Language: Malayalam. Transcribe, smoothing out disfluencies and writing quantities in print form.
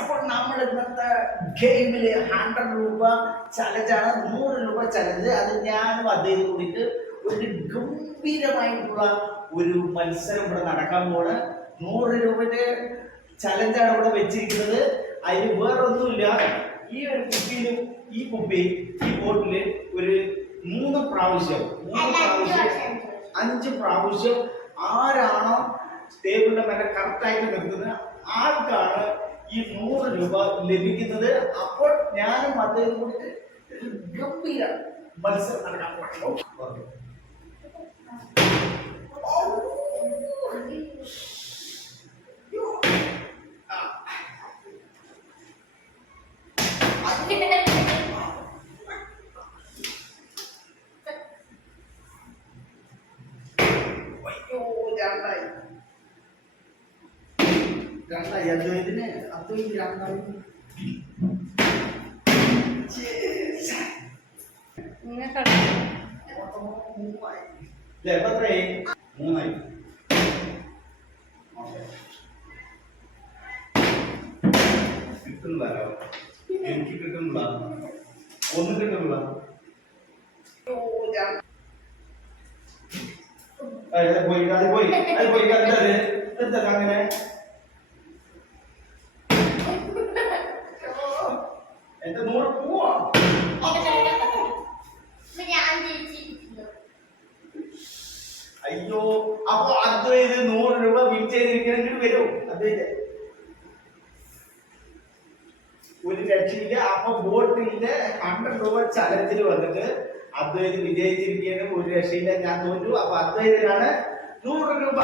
അപ്പോൾ നമ്മൾ ഇന്നത്തെ ഗെയിമില് 100 രൂപ ചലഞ്ചാണ്, 100 രൂപ ചലഞ്ച്. അത് ഞാനും അദ്ദേഹം കൂടിയിട്ട് ഒരു ഗംഭീരമായിട്ടുള്ള ഒരു മത്സരം ഇവിടെ നടക്കാൻ പോണ്. 100 രൂപയുടെ ചലഞ്ചാണ് ഇവിടെ വെച്ചിരിക്കുന്നത്. അതിന് വേറൊന്നുമില്ല, ഈ ഒരു കുപ്പിയിലും ഈ ബോട്ടില് ഒരു 5 പ്രാവശ്യം ആരാണോ ടേബിളിന്റെ മേലെ കറക്റ്റായിട്ട് നിൽക്കുന്നത് ആർക്കാണ് ഈ 100 രൂപ ലഭിക്കുന്നത്. അപ്പോൾ ഞാനും അദ്ദേഹം കൂടി ഗംഭീര മത്സരം നടക്കാൻ പോകുന്നു. അദ്വൈതിന് മൂന്നായി. കിട്ടുന്നില്ലല്ലോ, എനിക്ക് കിട്ടുന്നില്ല, ഒന്നും കിട്ടുന്നില്ല. പോയി അങ്ങനെ എന്റെ 100 പോവാ. അയ്യോ, അപ്പൊ അദ്വൈത് 100 രൂപ വിൻ ചെയ്തിരിക്കണമെങ്കിൽ വരും. അദ്വൈത് ഒരു രക്ഷയില്ല. അപ്പൊ ബോട്ടിന്റെ 100 രൂപ ചലഞ്ചിൽ വന്നിട്ട് അദ്വൈത് വിജയിച്ചിരിക്കുകയാണ്. ഒരു രക്ഷയില്ല, ഞാൻ തോറ്റു. അപ്പൊ അദ്വൈതിനാണ് 100 രൂപ.